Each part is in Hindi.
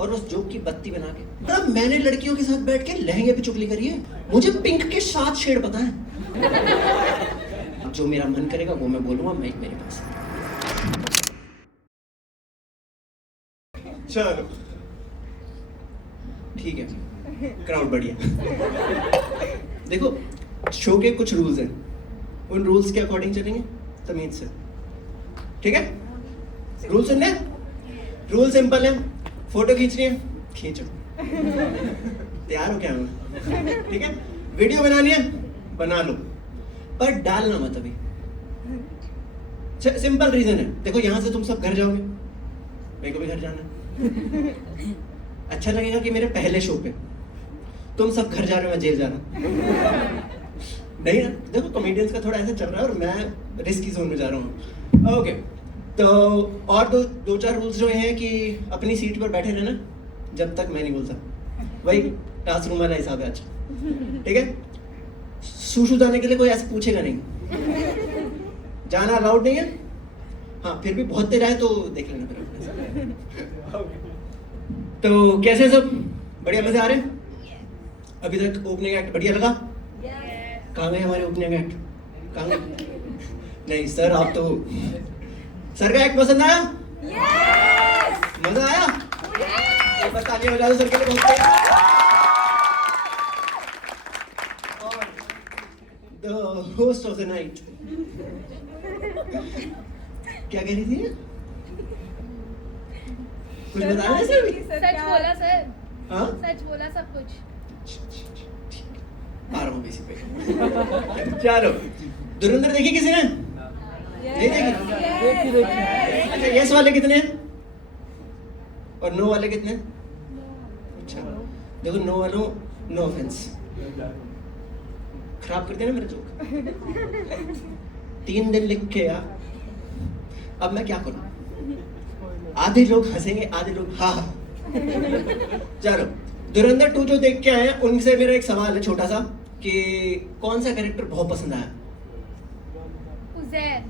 और उस जोक की बत्ती बना के। मतलब मैंने लड़कियों के साथ बैठ के लहंगे पे चुगली करी है, मुझे पिंक के 7 शेड पता है। जो मेरा मन करेगा वो मैं बोलूंगा, माइक मेरे पास है। चलो ठीक है, क्राउड बढ़िया। देखो शो के कुछ रूल्स हैं, उन रूल्स के अकॉर्डिंग चलेंगे तमीज से, ठीक है? रूल सुनने, रूल सिंपल है, फोटो खींचनी है खींचो, तैयार हो क्या मैं, ठीक है? वीडियो बनानी है बना लो, पर डालना मत अभी। सिंपल रीजन है, देखो यहाँ से तुम सब घर जाओगे, मेरे को भी घर जाना है। अच्छा लगेगा कि मेरे पहले शो पे तुम सब घर जा रहे हो, मैं जेल जा रहा हूँ। नहीं ना, देखो कॉमेडियंस का थोड़ा ऐसा चल रहा है और मैं रिस्की जोन में जा रहा हूँ। ओके, तो और दो चार रूल्स जो हैं कि अपनी सीट पर बैठे रहना जब तक मैं नहीं बोलता, वही क्लासरूम वाला हिसाब है आज, ठीक है? सूशु जाने के लिए कोई ऐसे पूछेगा नहीं, जाना अलाउड नहीं है। हाँ फिर भी बहुत तेज आए तो देख लेना फिर अपने से। तो कैसे सब बढ़िया, मजे आ रहे हैं? अभी तक ओपनिंग एक्ट बढ़िया लगा? कहाँ गए हमारे ओपनिंग एक्ट, कहाँ गए? नहीं सर, आप तो सर का एक्ट पसंद आया? मजा आया? एक बार तालियां बजा दो सर के लिए। और the host of the night क्या कह रही थी? कुछ बताया सर? सच बोला सर। हाँ सच बोला सब कुछ। आ रहा हूँ बेसिक पे। चलो, धुरंधर देखी किसी ने? नहीं देखी? अच्छा, यस वाले कितने हैं और नो वाले कितने? अच्छा देखो, नो वालों नो ऑफेंस, खराब करते हैं ना मेरे जोक। 3 दिन लिख के यार, अब मैं क्या करूं? आधे लोग हंसेंगे, आधे लोग हाँ। चलो, धुरंधर 2 जो देख के आए हैं उनसे मेरा एक सवाल है छोटा सा, कि कौन सा कैरेक्टर बहुत पसंद आया? उज़ैर।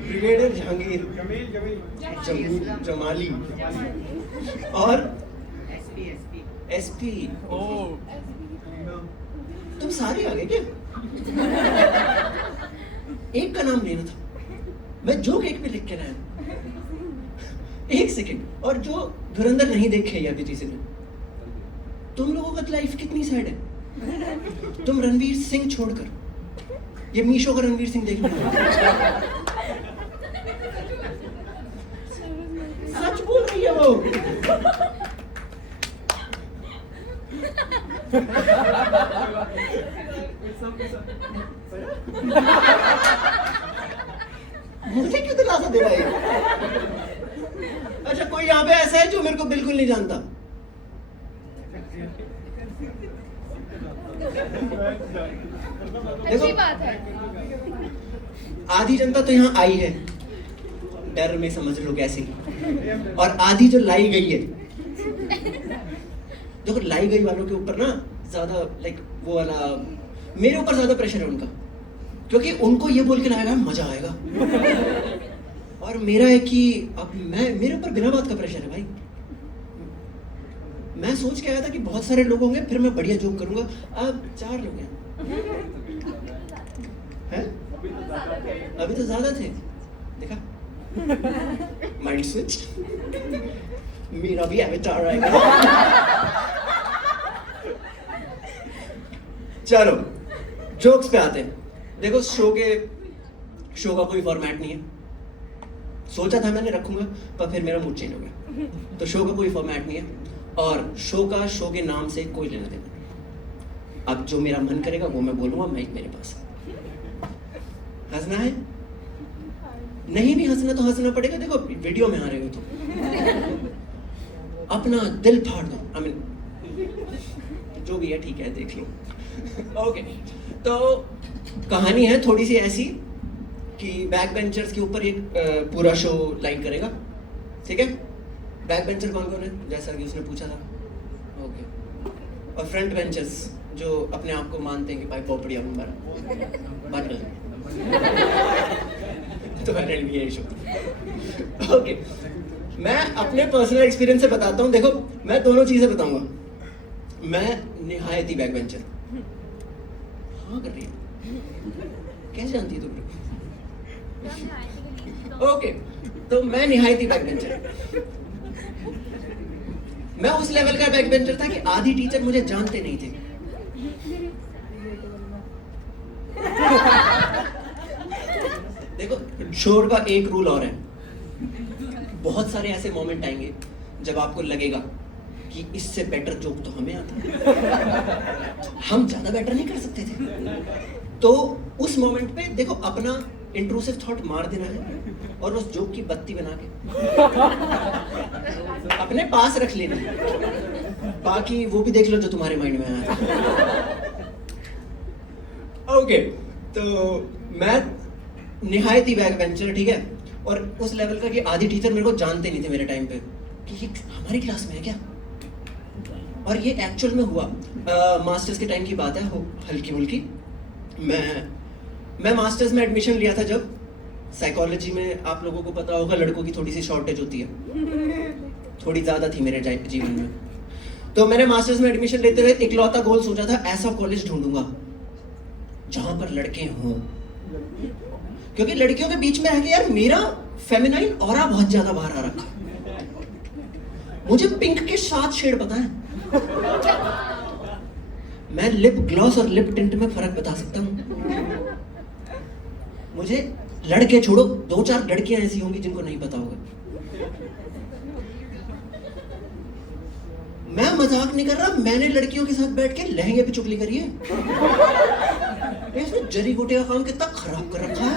ब्रिगेडियर जहांगीर, जमाली और एसपी। तुम सारे आ गए क्या? एक का नाम लेना था, मैं जोक एक पे लिख के लाया। एक सेकंड, और जो धुरंधर नहीं देखे या अभी किसी ने, तुम लोगों का लाइफ कितनी सैड है। तुम रणवीर सिंह छोड़कर ये मीशो का रणवीर सिंह देखने सच बोल रही है वो। मुझे क्यों दिलासा दे रहा है? अच्छा, कोई यहाँ पे ऐसा है जो मेरे को बिल्कुल नहीं जानता? अच्छी बात है। आधी जनता तो यहाँ आई है डर में, समझ लो कैसे, और आधी जो लाई गई है। देखो लाई गई वालों के ऊपर ना ज्यादा लाइक वो वाला, मेरे ऊपर ज्यादा प्रेशर है उनका, क्योंकि उनको ये बोल के लाएगा मजा आएगा, और मेरा है कि अब मेरे ऊपर बिना बात का प्रेशर है भाई। मैं सोच के आया था कि बहुत सारे लोग होंगे फिर मैं बढ़िया जोक करूंगा, अब 4 लोग हैं। अभी तो ज्यादा थे, देखा? माइंड स्विच, मेरा भी एवेटार आएगा। चलो जोक्स पे आते हैं। देखो शो का कोई फॉर्मेट नहीं है, सोचा था मैंने रखूंगा पर फिर मेरा मूड चेंज हो गया। तो शो का कोई फॉर्मेट नहीं है, और शो के नाम से कोई लेना देना नहीं। अब जो मेरा मन करेगा वो मैं बोलूंगा, माइक मेरे पास है। हंसना है? नहीं भी हंसना तो हंसना पड़ेगा, देखो वीडियो में आ रहे हो तो अपना दिल फाड़ दो। आई मीन जो भी है ठीक है, देख लो। ओके, तो कहानी है थोड़ी सी ऐसी कि बैक बेंचर्स के ऊपर एक पूरा शो लाइन करेगा, ठीक है? बैक बेंचर कौन कौन है, जैसा कि उसने पूछा था? ओके, और फ्रंट बेंचर्स जो अपने आप को मानते हैं कि भाई पोपड़िया हमारा बात कर। तो वायरल भी है शो। ओके, मैं अपने पर्सनल एक्सपीरियंस से बताता हूँ। देखो, मैं दोनों चीजें बताऊंगा। मैं निहायत ही बैक बेंचर। हाँ कर रही है, कैसे जानती है तुम? ओके, तो मैं निहायत ही बैक बेंचर। मैं उस लेवल का बैक बेंचर था कि आधी टीचर मुझे जानते नहीं थे। देखो, शोर का एक रूल और है। बहुत सारे ऐसे मोमेंट आएंगे जब आपको लगेगा कि इससे बेटर जोक तो हमें आता, हम ज्यादा बेटर नहीं कर सकते थे। तो उस मोमेंट पे देखो, अपना इंट्रूसिव थॉट मार देना है और उस जोक की बत्ती बना के अपने पास रख लेना है। बाकी वो भी देख लो जो तुम्हारे माइंड में आया। ओके, तो मैं निहायत ही बैक बेंचर, ठीक है, और उस लेवल का कि आधी टीचर मेरे को जानते नहीं थे मेरे टाइम पे कि ये हमारी क्लास में है क्या। और ये एक्चुअल में हुआ। मास्टर्स के टाइम की बात है, हल्की फुल्की। मैं मास्टर्स में एडमिशन लिया था जब। साइकोलॉजी में आप लोगों को पता होगा लड़कों की थोड़ी सी शॉर्टेज होती है, थोड़ी ज्यादा थी मेरे जीवन में। तो मैंने मास्टर्स में एडमिशन लेते हुए इकलौता गोल सोचा था, ऐसा कॉलेज ढूंढूंगा जहां पर लड़के हों, क्योंकि लड़कियों के बीच में रह के यार मेरा फेमिनाइन ऑरा बहुत ज्यादा बाहर आ रखा। मुझे पिंक के 7 शेड पता है। मैं लिप ग्लॉस और लिप टिंट में फर्क बता सकता हूं। मुझे लड़के छोड़ो, 2-4 लड़कियां ऐसी होंगी जिनको नहीं पता होगा। मैं मजाक नहीं कर रहा, मैंने लड़कियों के साथ बैठ के लहंगे पे चुगली करी है। इसने जरी गोटे का काम कितना खराब कर रखा है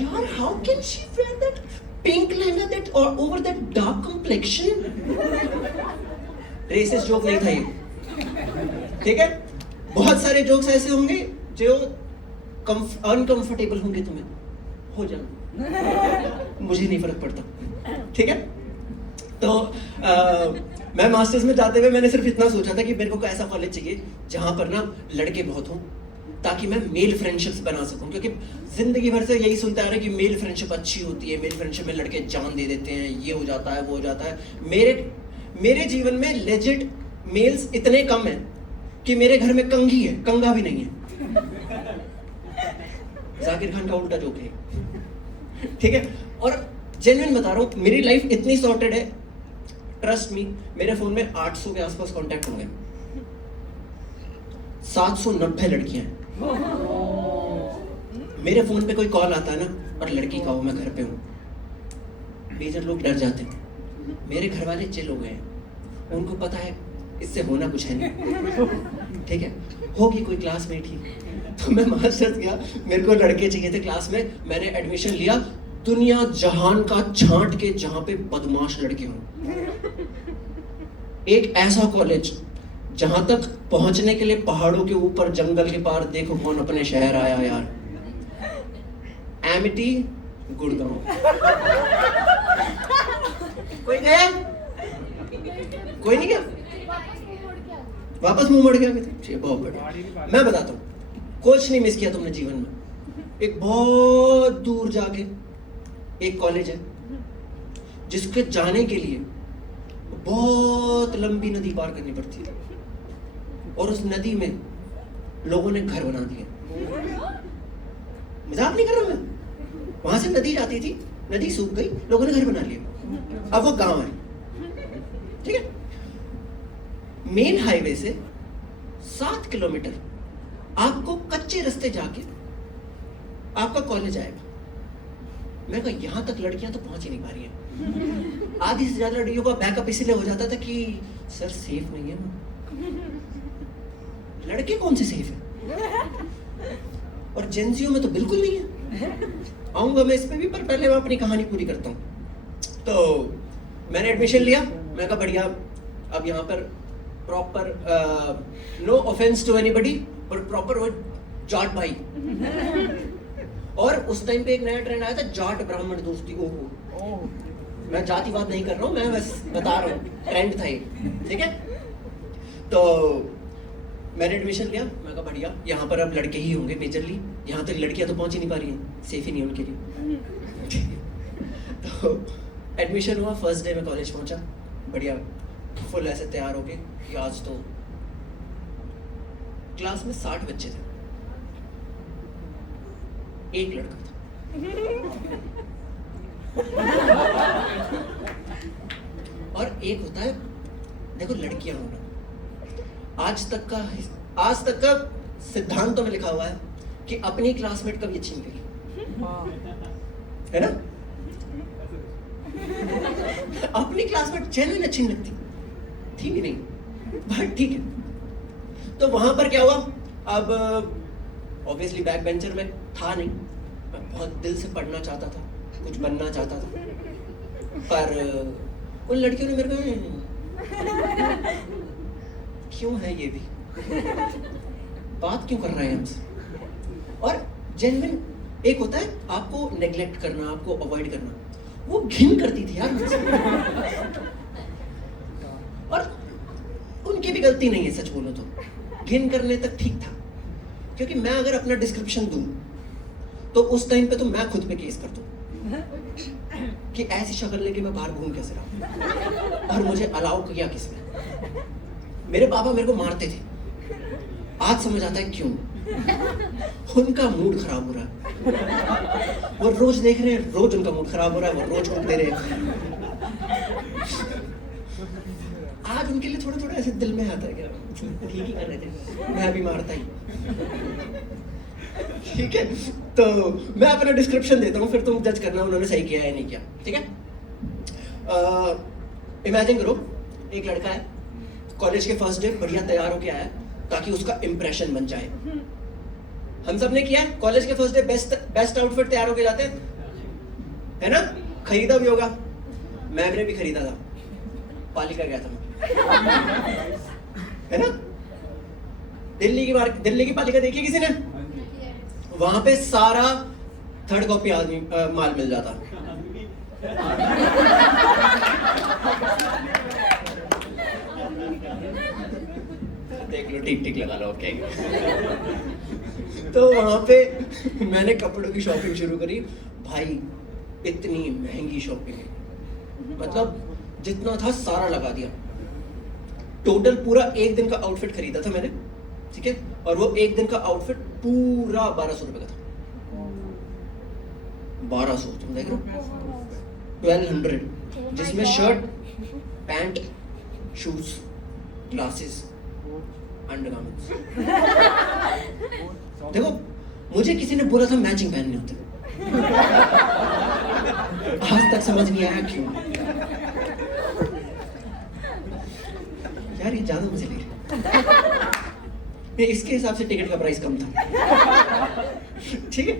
यार। How can she wear that pink lehenga that और over that dark complexion. Racist joke नहीं था ये, ठीक है। बहुत सारे जोक्स ऐसे होंगे जो अनकंफर्टेबल होंगे, तुम्हें हो जाना, मुझे नहीं फर्क पड़ता, ठीक है। तो मैं मास्टर्स में जाते हुए मैंने सिर्फ इतना सोचा था कि मेरे को ऐसा कॉलेज चाहिए जहां पर ना लड़के बहुत हों, ताकि मैं मेल फ्रेंडशिप्स बना सकूं। क्योंकि जिंदगी भर से यही सुनते आ रहे कि मेल फ्रेंडशिप अच्छी होती है, मेल फ्रेंडशिप में लड़के जान दे देते हैं, ये हो जाता है, वो हो जाता है। मेरे जीवन में लेजिट मेल्स इतने कम हैं कि मेरे घर में कंघी है, कंगा भी नहीं है। जाकिर खान का उल्टा जोक है, ठीक है। और जेन्युइन बता रहा हूं, मेरी लाइफ इतनी सॉर्टेड है, ट्रस्ट मी। मेरे फोन में 800 के आसपास कांटेक्ट होंगे, 790 लड़कियां हैं। मेरे फोन पे कोई कॉल आता है ना और लड़की का हो, मैं घर पे हूँ, मेजर लोग डर जाते हैं। मेरे घर वाले चिल हो गए हैं, उनको पता है इससे होना कुछ है नहीं, ठीक है। होगी कोई क्लासमेट ही। तो मैं मास्टर्स गया, मेरे को लड़के चाहिए थे क्लास में। मैंने एडमिशन लिया दुनिया जहान का छांट के, जहां पे बदमाश लड़के हों। एक ऐसा कॉलेज जहां तक पहुंचने के लिए पहाड़ों के ऊपर, जंगल के पार, देखो कौन अपने शहर आया यार। एमिटी, गुड़गांव। कोई गया? कोई नहीं गया? वापस मुंह मोड़ गया? बहुत बढ़िया। मैं बताता हूँ, कुछ नहीं मिस किया तुमने जीवन में। एक बहुत दूर जाके एक कॉलेज है जिसके जाने के लिए बहुत लंबी नदी पार करनी पड़ती है, और उस नदी में लोगों ने घर बना दिए। मजाक नहीं कर रहा मैं। वहां से नदी जाती थी, नदी सूख गई, लोगों ने घर बना लिया। अब वो गांव है, ठीक है। मेन हाईवे से 7 किलोमीटर आपको कच्चे रास्ते जाके आपका कॉलेज आएगा। मैं कहा यहां तक लड़कियां तो पहुंच ही नहीं पा रही हैं। आधी से ज्यादा लड़कियों का बैकअप इसीलिए हो जाता था कि सर सेफ नहीं है ना। लड़के कौन से सेफ है, और जेंसियों में तो बिल्कुल नहीं है। आऊंगा मैं इस पे भी, पर पहले मैं अपनी कहानी पूरी करता हूँ। तो मैंने एडमिशन लिया, मैं कहा बढ़िया, अब यहाँ पर proper, no offence to anybody, पर प्रॉपर वो जाट भाई। और उस टाइम पे एक नया ट्रेंड आया था, जाट ब्राह्मण दोस्ती। ओहो, मैं जातिवाद नहीं कर रहा हूँ, मैं बस बता रहा हूँ, ट्रेंड था ये, ठीक है। तो मैंने एडमिशन लिया, मैं कहा बढ़िया, यहाँ पर अब लड़के ही होंगे मेजरली, यहाँ तक लड़कियाँ तो पहुँच ही नहीं पा रही हैं, सेफ ही नहीं उनके लिए। तो एडमिशन हुआ, फर्स्ट डे में कॉलेज पहुँचा, बढ़िया फुल ऐसे तैयार हो गए कि आज तो क्लास में 60 बच्चे थे, एक लड़का था। और एक होता है, देखो लड़कियां होना, आज तक का सिद्धांतों में लिखा हुआ है कि अपनी क्लासमेट कभी अच्छी नहीं लगी, है ना? अपनी क्लासमेट जेन्युइन अच्छी नहीं लगती थी भी नहीं, बट ठीक है। तो वहां पर क्या हुआ, अब ऑब्वियसली बैक बेंचर में था नहीं, मैं बहुत दिल से पढ़ना चाहता था, कुछ बनना चाहता था, पर उन लड़कियों ने मेरे को क्यों है ये भी बात क्यों कर रहा है हमसे, और जेन्युइन एक होता है आपको नेग्लेक्ट करना, आपको अवॉइड करना, वो घिन करती थी यार मुझसे। और उनकी भी गलती नहीं है, सच बोलो तो घिन करने तक ठीक था, क्योंकि मैं अगर अपना डिस्क्रिप्शन दूं तो उस टाइम पे तो मैं खुद पे केस कर दूं कि ऐसी शक्ल लेके मैं बाहर घूम कैसे रहा, और मुझे अलाउ किया किसने। मेरे पापा मेरे को मारते थे, आज समझ आता है क्यों। उनका मूड खराब हो रहा है, वो रोज देख रहे हैं, रोज उनका मूड खराब हो रहा है, वो रोज कुट दे रहे हैं। आज उनके लिए थोड़ा थोड़ा ऐसे दिल में आता है क्या, ठीक ही कर रहे थे, मैं भी मारता ही। ठीक है, तो मैं अपना डिस्क्रिप्शन देता हूँ, फिर तुम जज करना उन्होंने सही किया है नहीं किया, ठीक है? इमेजिन करो एक लड़का है, कॉलेज के फर्स्ट डे बढ़िया तैयार होके आया ताकि उसका इंप्रेशन बन जाए। हम सब ने किया है, कॉलेज के फर्स्ट डे बेस्ट आउटफिट तैयार होके जाते हैं, है ना? खरीदा भी होगा, मैंने भी खरीदा था, पालिका गया था मैं, है ना? दिल्ली की पालिका देखी किसी ने? वहां पे सारा थर्ड कॉपी आदमी माल मिल जाता। देख लो, ठीक ठीक लगा लो, ओके। तो वहां पे मैंने कपड़ों की शॉपिंग शुरू करी, भाई इतनी महंगी शॉपिंग है, मतलब जितना था सारा लगा दिया। टोटल पूरा एक दिन का आउटफिट खरीदा था मैंने, ठीक है, और वो एक दिन का आउटफिट पूरा 1200 रुपए का था। 1200, तुम देख रहे हो, 1200, जिसमें shirt, pant, shoes, glasses, undergarments. देखो, मुझे किसी ने बोला था मैचिंग पहनने होते, आज तक समझ नहीं आया क्यों। यार ये ज्यादा मजे ले रहे, इसके हिसाब से टिकट का प्राइस कम था, ठीक है?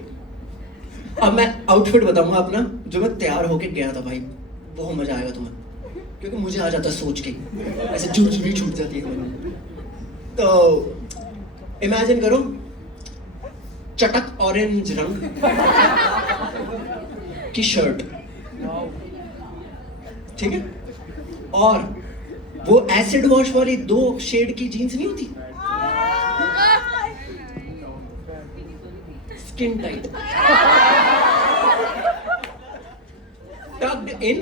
अब मैं आउटफिट बताऊंगा अपना, जो मैं तैयार होके गया था भाई, बहुत मजा आएगा तुम्हें, क्योंकि मुझे आ जाता सोच के, ऐसे चुरचुरी छूट जाती है। तो इमेजिन करो, चटक ऑरेंज रंग की शर्ट, ठीक है, और वो एसिड वॉश वाली 2 शेड की जीन्स नहीं होती, स्किन टाइट, टक्ड इन,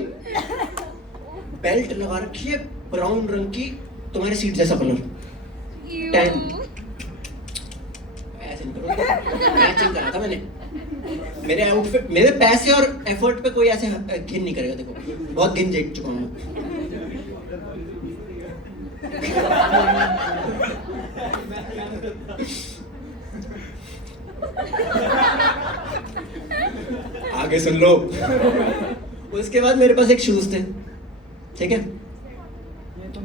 बेल्ट लगा रखी है ब्राउन रंग की, तुम्हारे सीट जैसा कलर, टैन, ऐसे मैचिंग करा था मैंने। मेरे आउटफिट, मेरे पैसे और एफर्ट पे कोई ऐसे घिन नहीं करेगा। देखो, बहुत घिन देख चुका हूँ। आगे सुन लो। उसके बाद मेरे पास एक शूज थे, ठीक है?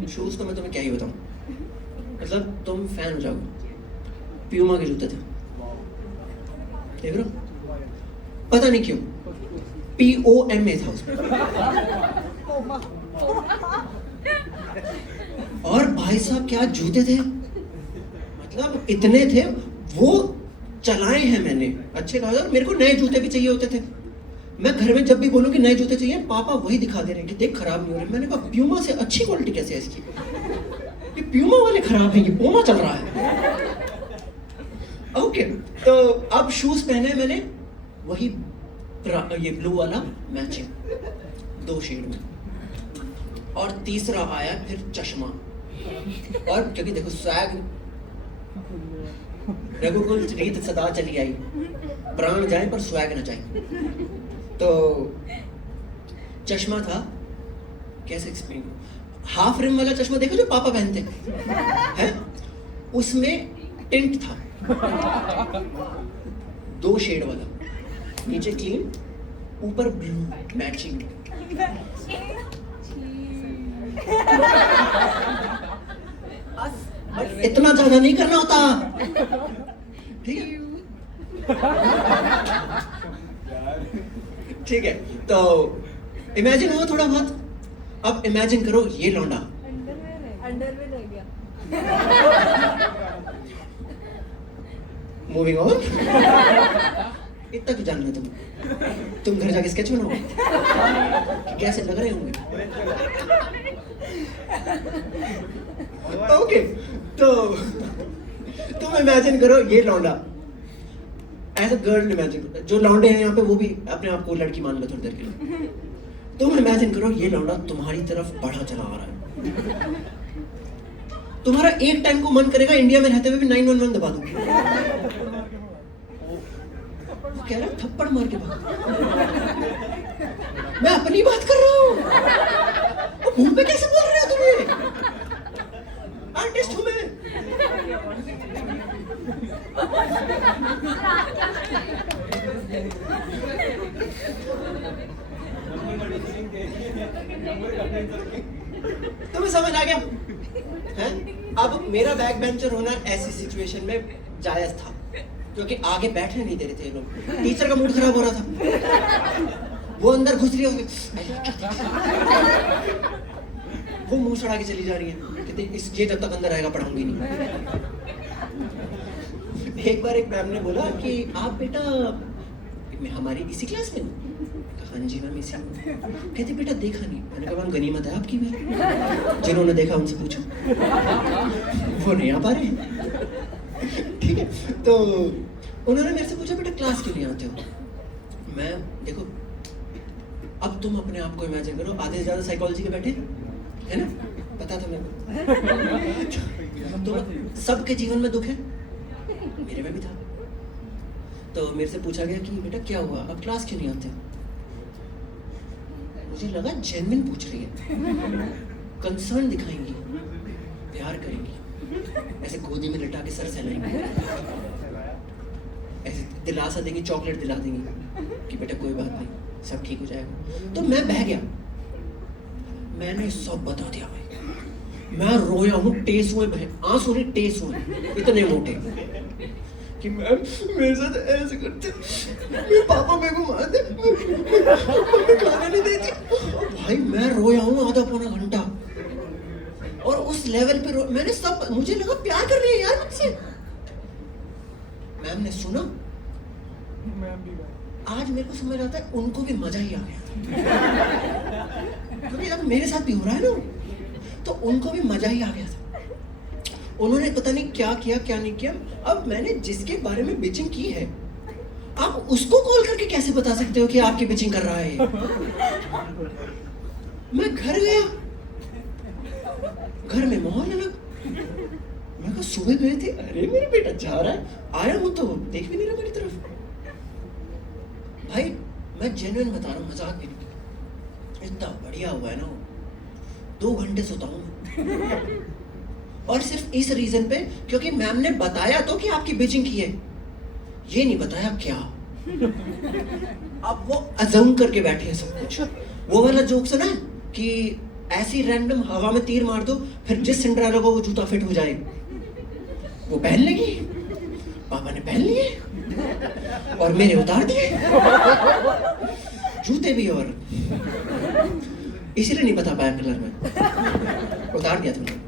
शूज तो मैं तुम्हें क्या ही बताऊं, मतलब तुम फैन हो जाओगे। प्यूमा के जूते थे, देख रहे हो? पता नहीं क्यों POMA था उसमें। और भाई साहब क्या जूते थे, मतलब इतने थे, वो चलाए हैं मैंने अच्छे खासे, और मेरे को नए जूते भी चाहिए होते थे। मैं घर में जब भी बोलूं कि नए जूते चाहिए, पापा वही दिखा दे रहे हैं कि देख खराब नहीं हो रहे। मैंने कहा प्यूमा से अच्छी क्वालिटी कैसे है इसकी? ये प्यूमा वाले खराब हैं, ये पोमा चल रहा है। ओके, तो अब शूज पहने मैंने वही ये ब्लू वाला मैचिंग 2 शेड में, और तीसरा आया फिर चश्मा। और क्योंकि देखो स्वैग रघुकुल रीत सदा चली आई, प्राण जाए पर स्वैग न जाए। तो चश्मा था, कैसे एक्सप्लेन, हाफ रिम वाला चश्मा देखो जो पापा पहनते हैं, उसमें टिंट था 2 शेड वाला, नीचे क्लीन ऊपर ब्लू मैचिंग। इतना ज्यादा नहीं करना होता, ठीक है? ठीक है, तो इमेजिन हो थोड़ा बहुत। अब इमेजिन करो ये लौंडा अंडरवेयर रह गया। Moving on. इतना क्यों जानना तुम घर जाके स्केच बनाओ कि कैसे लग रहे होंगे। ओके, तो तुम इमेजिन करो ये लौंडा, एज अ गर्ल इमेजिन, जो लौंडे हैं यहाँ पे वो भी अपने आप को लड़की मान लो थोड़ी देर के लिए। तुम इमेजिन करो ये लौंडा तुम्हारी तरफ बढ़ा चला आ रहा है, तुम्हारा एक टाइम को मन करेगा इंडिया में रहते हुए भी 911 दबा दूं। वो कह रहा है थप्पड़ मार के भाग। मैं अपनी बात कर रहा हूँ, मुंह पे कैसे बोल रहे हो तुम? ये आर्टिस्ट हूँ मैं। तुम्हें समझ आ गया हैं? अब मेरा बैक बेंचर होना ऐसी सिचुएशन में जायज था, क्योंकि आगे बैठने नहीं दे रहे थे ये लोग। टीचर का मूड खराब हो रहा था, वो अंदर घुस रही होगी, वो मुंह चढ़ा के चली जा रही है, कहते इस ये जब तक अंदर आएगा पढ़ाऊंगी नहीं। एक बार एक मैम ने बोला कि आप बेटा मैं हमारी इसी क्लास में हूँ। हाँ जी मैम इसी। कहती बेटा देखा नहीं। मैंने कहा मैम गनीमत है आपकी में, जिन्होंने देखा उनसे पूछो, वो नहीं आ पा रहे। ठीक है, तो उन्होंने मेरे से पूछा बेटा क्लास क्यों नहीं आते हो? मैं देखो, अब तुम अपने आप को इमेजिन करो आधे से ज्यादा साइकोलॉजी के बैठे है ना, पता था मेरे को। तो सबके जीवन में दुख है, मेरे में भी था। तो मेरे से पूछा गया कि बेटा क्या हुआ, अब क्लास क्यों नहीं आते? मुझे लगा जेन्युइन पूछ रही है, कंसर्न दिखाएंगी, प्यार करेंगी, ऐसे गोदी में लिटा के सर सहलाएंगी, ऐसे दिलासा देंगी, चॉकलेट दिला देंगी कि बेटा कोई बात नहीं सब ठीक हो जाएगा। तो मैं बह गया, मैंने सब बता दिया भाई। मैं रोया हूँ, टेस हुए, आंसू नहीं टेस हुए, इतने मोटे कि मैम मेरे साथ ऐसे करते, मेरे पापा मेरे को मारते, मम्मी खाना नहीं देती। भाई मैं रोया हूँ आधा पौना घंटा, और उस लेवल पे मैंने सब, मुझे लगा प्यार कर रही है यार मुझसे। मैम ने सुना, आज मेरे को समझ आता है उनको भी मजा ही आ गया, क्योंकि अब मेरे साथ भी हो रहा है ना, तो उनको भी मजा ही आ गया था। उन्होंने पता नहीं क्या किया क्या नहीं किया। अब मैंने जिसके बारे में बिचिंग की है, आप उसको कॉल करके कैसे बता सकते हो कि आपकी बिचिंग कर रहा है? मैं घर गया, घर में माहौल अलग। मैं कहा सुबह गए थे, अरे मेरा बेटा जा रहा है, आया हूं तो देख भी नहीं रहा मेरी तरफ। भाई मैं जेन्युइन बता रहा हूँ, मजाक भी नहीं, इतना बढ़िया हुआ है ना, 2 घंटे सोता हूँ। और सिर्फ इस रीजन पे क्योंकि मैम ने बताया तो कि आपकी बिचिंग की है, ये नहीं बताया क्या। अब वो अज़म करके बैठे हैं सब कुछ। वो वाला जोक सुना है कि ऐसी रैंडम हवा में तीर मार दो, फिर जिस सिंड्रेला को वो जूता फिट हो जाए वो पहन लेगी। पापा ने पहन लिए और मेरे उतार दिए जूते भी, और इसीलिए नहीं बता पाया कलर में, उतार दिया तुमने।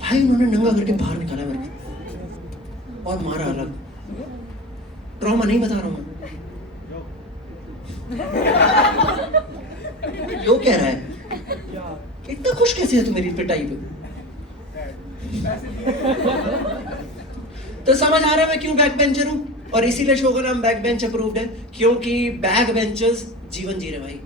भाई उन्होंने नंगा करके बाहर निकाला मेरे को और मारा अलग। ट्रॉमा नहीं बता रहा हूं मैं, यो कह रहा है इतना खुश कैसे है तू मेरी पिटाई पे? तो समझ आ रहा है मैं क्यों बैक बेंचर हूं, और इसीलिए शो का नाम बैक बेंच अप्रूव्ड है, क्योंकि बैक बेंचर्स जीवन जी रहे भाई।